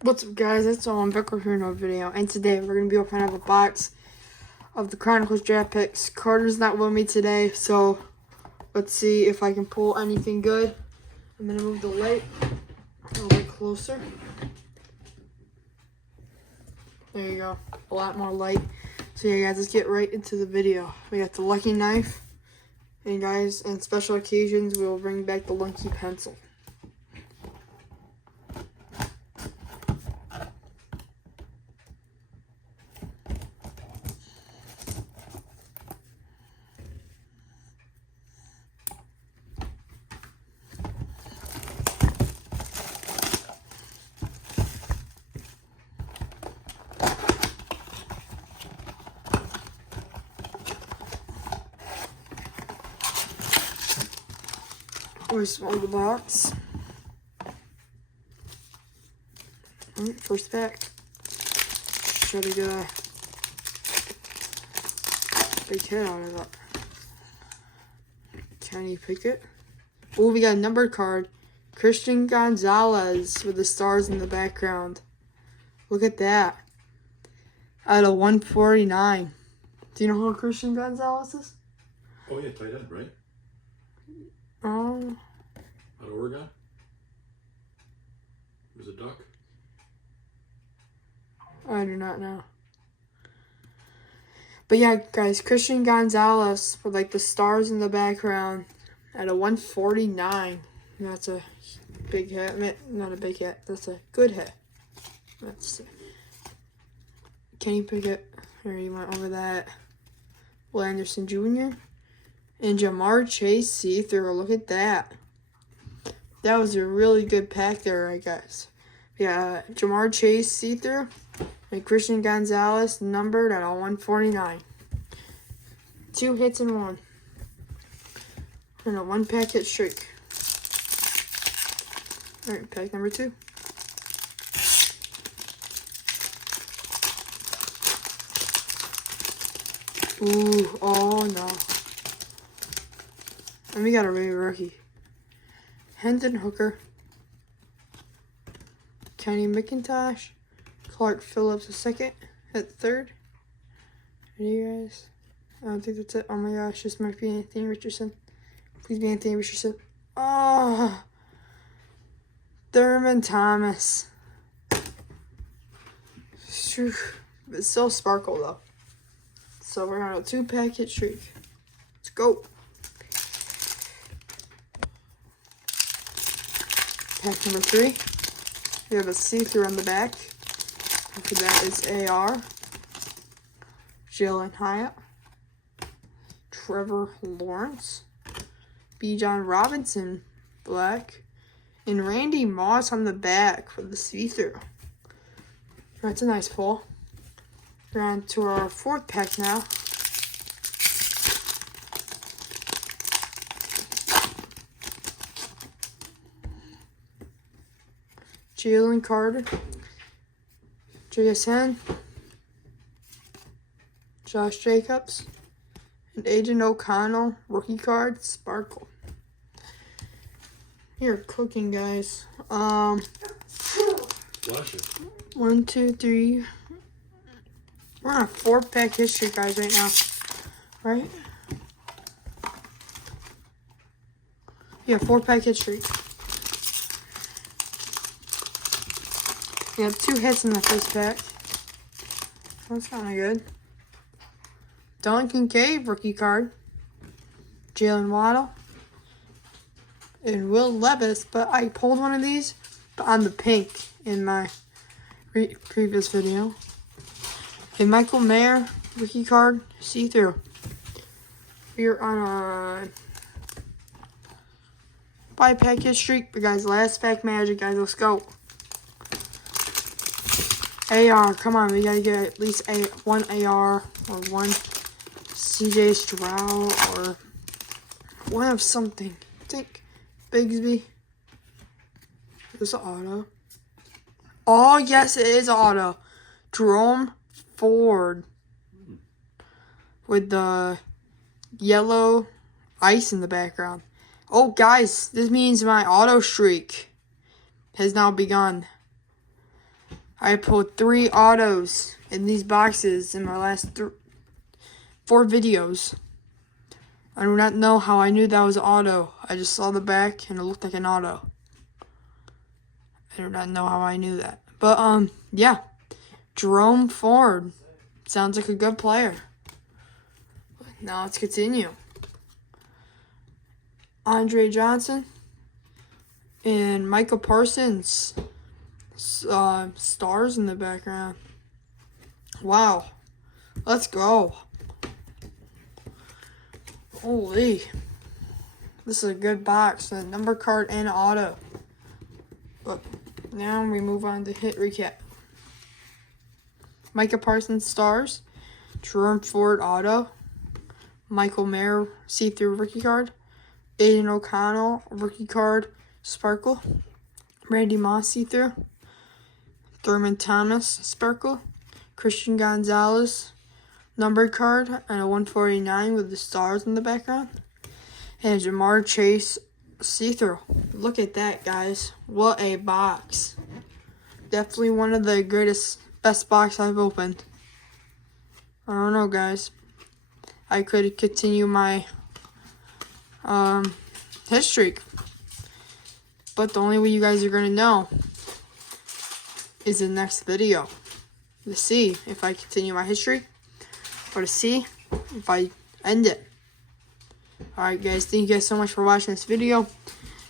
What's up, guys? It's I'm back with another video, and today we're gonna be opening up a box of the Chronicles draft picks. Carter's not with me today, so let's see if I can pull anything good. I'm gonna move the light a little bit closer. There you go, a lot more light. So yeah, guys, let's get right into the video. We got the lucky knife, and guys, on special occasions, we will bring back the lucky pencil. We smell the box. Alright, first pack. Try to get a big hit out of that. Can you pick it? Oh, we got a numbered card. Christian Gonzalez with the stars in the background. Look at that. Out of 149. Do you know who Christian Gonzalez is? Oh yeah, tight end, right? Oh. Out of Oregon? He was a Duck? I do not know. But yeah, guys, Christian Gonzalez with like the stars in the background at a 149. That's a big hit. Not a big hit. That's a good hit. Let's see. Can you pick it? Here, you went over that. Will Anderson Jr. and Jamar Chase see-through. Look at that. That was a really good pack there, I guess. Yeah, Jamar Chase see-through and Christian Gonzalez numbered at a 149. 2 hits in one. And a 1-pack hit streak. Alright, pack number 2. Ooh, oh no. And we got a rookie. Hendon Hooker. Kenny McIntosh. Clark Phillips II at 3rd. Ready, guys? I don't think that's it. Oh my gosh, this might be Anthony Richardson. Please be Anthony Richardson. Oh! Thurman Thomas. It's still sparkle though. So we're on a 2-pack hit streak. Let's go. Pack number 3. We have a see-through on the back. After that is AR. Jalen Hyatt. Trevor Lawrence. Bijan Robinson, black. And Randy Moss on the back for the see-through. That's a nice pull. We're on to our 4th pack now. Jalen Carter, JSN, Josh Jacobs, and Aiden O'Connell, rookie card, sparkle. You're cooking, guys. Flash it. 1, 2, 3. We're on a 4-pack history, guys, right now. Right? Yeah, 4-pack history. We have 2 hits in the first pack. That's kind of good. Duncan Cave, rookie card. Jalen Waddle. And Will Levis, but I pulled one of these on the pink in my previous video. And Michael Mayer, rookie card, see-through. We're on a 5-pack hit streak, but guys, last pack magic, guys, let's go. AR, come on, we gotta get at least one AR or one CJ Stroud or one of something. I think Bigsby. Is it auto? Oh, yes, it is auto. Jerome Ford with the yellow ice in the background. Oh, guys, this means my auto streak has now begun. I pulled 3 autos in these boxes in my last 4 videos. I do not know how I knew that was an auto. I just saw the back and it looked like an auto. I do not know how I knew that. But, yeah. Jerome Ford. Sounds like a good player. Now let's continue. Andre Johnson and Michael Parsons. Stars in the background. Wow. Let's go. Holy. This is a good box. A number card and auto. But now we move on to hit recap. Micah Parsons stars. Jerome Ford auto. Michael Mayer see-through rookie card. Aiden O'Connell rookie card sparkle. Randy Moss see-through. Thurman Thomas sparkle. Christian Gonzalez numbered card and a 149 with the stars in the background. And Jamar Chase see-through. Look at that, guys. What a box. Definitely one of the best box I've opened. I don't know, guys. I could continue my hit streak. But the only way you guys are going to know is the next video. To see if I continue my hit streak or to see if I end it. Alright, guys. Thank you guys so much for watching this video. Make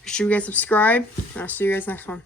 sure you guys subscribe. And I'll see you guys next one.